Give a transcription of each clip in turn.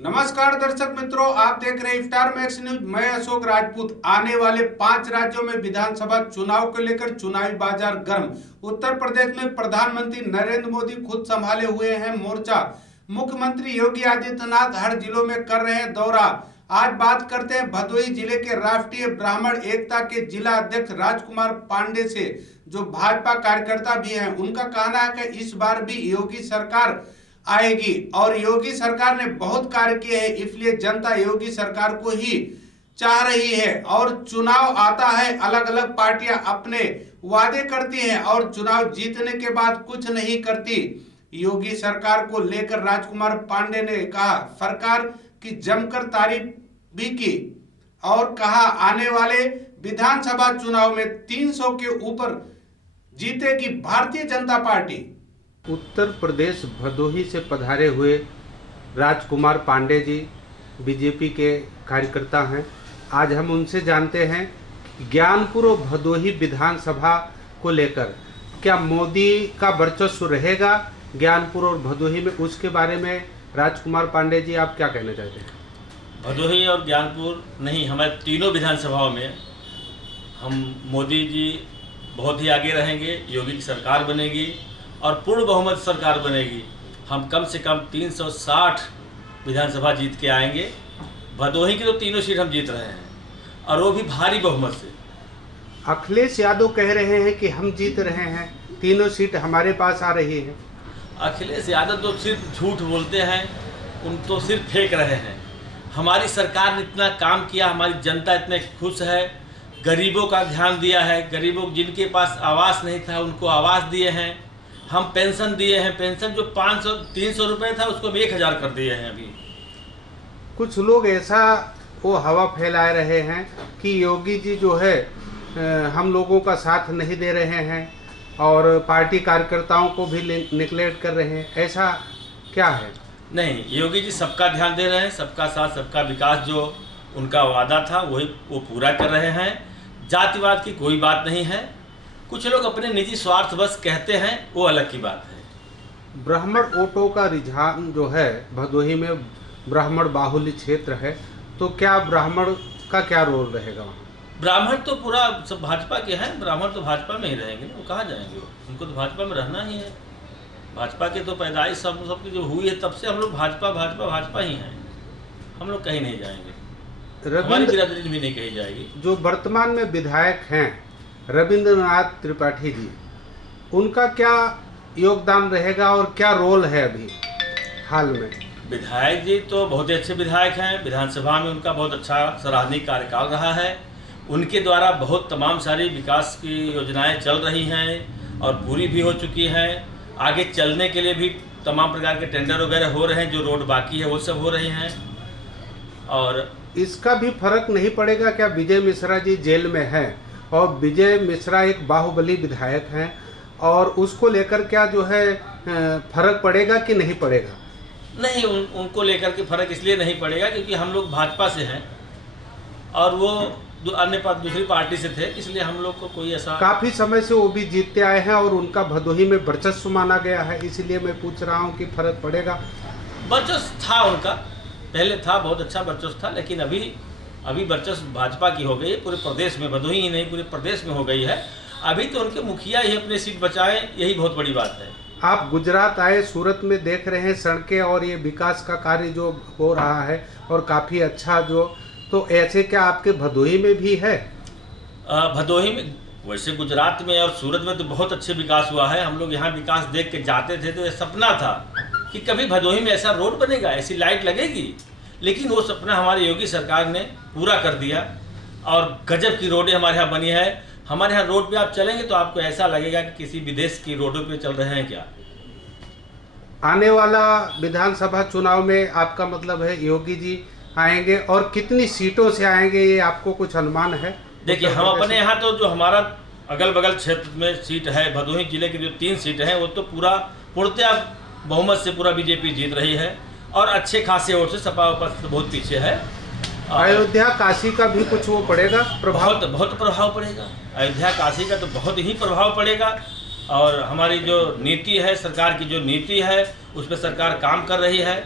नमस्कार दर्शक मित्रों, आप देख रहे हैं इफ्तार मैक्स न्यूज। मैं अशोक राजपूत। आने वाले 5 राज्यों में विधानसभा चुनाव को लेकर चुनावी बाजार गर्म। उत्तर प्रदेश में प्रधानमंत्री नरेंद्र मोदी खुद संभाले हुए हैं मोर्चा। मुख्यमंत्री योगी आदित्यनाथ हर जिलों में कर रहे हैं दौरा। आज बात करते हैं भदोही जिले के राष्ट्रीय ब्राह्मण एकता के जिला अध्यक्ष राजकुमार पांडे से, जो भाजपा कार्यकर्ता भी हैं। उनका कहना है कि इस बार भी योगी सरकार आएगी और योगी सरकार ने बहुत कार्य किए हैं, इसलिए जनता योगी सरकार को ही चाह रही है। और चुनाव आता है, अलग अलग पार्टियां अपने वादे करती हैं और चुनाव जीतने के बाद कुछ नहीं करती। योगी सरकार को लेकर राजकुमार पांडे ने कहा, सरकार की जमकर तारीफ भी की और कहा आने वाले विधानसभा चुनाव में 300 के ऊपर जीतेगी भारतीय जनता पार्टी। उत्तर प्रदेश भदोही से पधारे हुए राजकुमार पांडे जी बीजेपी के कार्यकर्ता हैं। आज हम उनसे जानते हैं ज्ञानपुर और भदोही विधानसभा को लेकर क्या मोदी का वर्चस्व रहेगा ज्ञानपुर और भदोही में, उसके बारे में राजकुमार पांडे जी आप क्या कहना चाहते हैं? भदोही और ज्ञानपुर नहीं, हमारे तीनों विधानसभाओं में हम मोदी जी बहुत ही आगे रहेंगे, योगी की सरकार बनेगी और पूर्ण बहुमत सरकार बनेगी। हम कम से कम 360 विधानसभा जीत के आएंगे। भदोही की तो तीनों सीट हम जीत रहे हैं और वो भी भारी बहुमत से। अखिलेश यादव कह रहे हैं कि हम जीत रहे हैं, तीनों सीट हमारे पास आ रही है। अखिलेश यादव तो सिर्फ झूठ बोलते हैं, उन तो सिर्फ फेंक रहे हैं। हमारी सरकार ने इतना काम किया, हमारी जनता इतने खुश है, गरीबों का ध्यान दिया है। गरीबों जिनके पास आवास नहीं था उनको आवास दिए हैं, हम पेंशन दिए हैं। पेंशन जो 500-300 रुपये था उसको हम 1000 कर दिए हैं। अभी कुछ लोग ऐसा वो हवा फैला रहे हैं कि योगी जी जो है हम लोगों का साथ नहीं दे रहे हैं और पार्टी कार्यकर्ताओं को भी निगलेक्ट कर रहे हैं, ऐसा क्या है? नहीं, योगी जी सबका ध्यान दे रहे हैं, सबका साथ सबका विकास जो उनका वादा था वही वो पूरा कर रहे हैं। जातिवाद की कोई बात नहीं है। कुछ लोग अपने निजी स्वार्थ बस कहते हैं, वो अलग की बात है। ब्राह्मण वोटों का रुझान जो है भदोही में, ब्राह्मण बाहुल्य क्षेत्र है, तो क्या ब्राह्मण का क्या रोल रहेगा वहाँ? ब्राह्मण तो पूरा सब भाजपा के हैं, ब्राह्मण तो भाजपा में ही रहेंगे ना, वो कहाँ जाएंगे? उनको तो भाजपा में रहना ही है। भाजपा के तो पैदाइश सबकी जो हुई है तब से हम लोग भाजपा ही हैं। हम लोग कहीं नहीं जाएंगे, हमारी बिरादरी भी नहीं कहीं जाएगी। जो वर्तमान में विधायक हैं रविंद्रनाथ त्रिपाठी जी, उनका क्या योगदान रहेगा और क्या रोल है अभी हाल में? विधायक जी तो बहुत ही अच्छे विधायक हैं। विधानसभा में उनका बहुत अच्छा सराहनीय कार्यकाल रहा है। उनके द्वारा बहुत तमाम सारी विकास की योजनाएं चल रही हैं और पूरी भी हो चुकी हैं। आगे चलने के लिए भी तमाम प्रकार के टेंडर वगैरह हो रहे हैं, जो रोड बाकी है वो सब हो रही हैं। और इसका भी फर्क नहीं पड़ेगा क्या? विजय मिश्रा जी जेल में हैं और विजय मिश्रा एक बाहुबली विधायक हैं, और उसको लेकर क्या जो है फर्क पड़ेगा कि नहीं पड़ेगा? नहीं, उनको लेकर के फर्क इसलिए नहीं पड़ेगा क्योंकि हम लोग भाजपा से हैं और वो दूसरी पार्टी से थे, इसलिए हम लोग को कोई ऐसा। काफ़ी समय से वो भी जीतते आए हैं और उनका भदोही में वर्चस्व माना गया है, इसीलिए मैं पूछ रहा हूँ कि फर्क पड़ेगा। वर्चस्व था उनका, पहले था, बहुत अच्छा वर्चस्व था, लेकिन अभी वर्चस्व भाजपा की हो गई है पूरे प्रदेश में। भदोही ही नहीं, पूरे प्रदेश में हो गई है। अभी तो उनके मुखिया ही अपनी सीट बचाएं, यही बहुत बड़ी बात है। आप गुजरात आए, सूरत में देख रहे हैं सड़कें और ये विकास का कार्य जो हो रहा है और काफ़ी अच्छा जो, तो ऐसे क्या आपके भदोही में भी है? भदोही में वैसे गुजरात में और सूरत में तो बहुत अच्छे विकास हुआ है। हम लोग यहाँ विकास देख के जाते थे तो ये सपना था कि कभी भदोही में ऐसा रोड बनेगा, ऐसी लाइट लगेगी, लेकिन वो सपना हमारी योगी सरकार ने पूरा कर दिया और गजब की रोडें हमारे यहाँ बनी है। हमारे यहाँ रोड पे आप चलेंगे तो आपको ऐसा लगेगा कि किसी विदेश की रोडों पे चल रहे हैं क्या। आने वाला विधानसभा चुनाव में आपका मतलब है योगी जी आएंगे, और कितनी सीटों से आएंगे ये आपको कुछ अनुमान है? देखिए, हम अपने यहाँ तो जो हमारा अगल बगल क्षेत्र में सीट है, भदोही जिले की जो 3 सीटें हैं वो तो पूर्णतया बहुमत से पूरा बीजेपी जीत रही है और अच्छे खासे वोट से सपा तो बहुत पीछे है। अयोध्या काशी का भी कुछ वो पड़ेगा प्रभाव? बहुत प्रभाव पड़ेगा। अयोध्या काशी का तो बहुत ही प्रभाव पड़ेगा और हमारी जो नीति है, सरकार की जो नीति है, उस पर सरकार काम कर रही है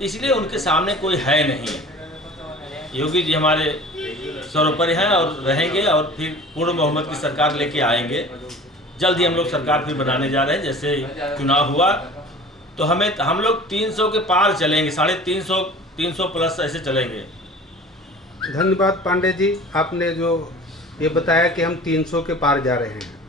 इसलिए उनके सामने कोई है नहीं। योगी जी हमारे सर्वोपरि हैं और रहेंगे, और फिर पूर्ण बहुमत की सरकार लेके आएंगे। जल्द ही हम लोग सरकार फिर बनाने जा रहे हैं। जैसे चुनाव हुआ तो हम लोग 300 के पार चलेंगे, 350 प्लस ऐसे चलेंगे। धन्यवाद पांडे जी, आपने जो ये बताया कि हम 300 के पार जा रहे हैं।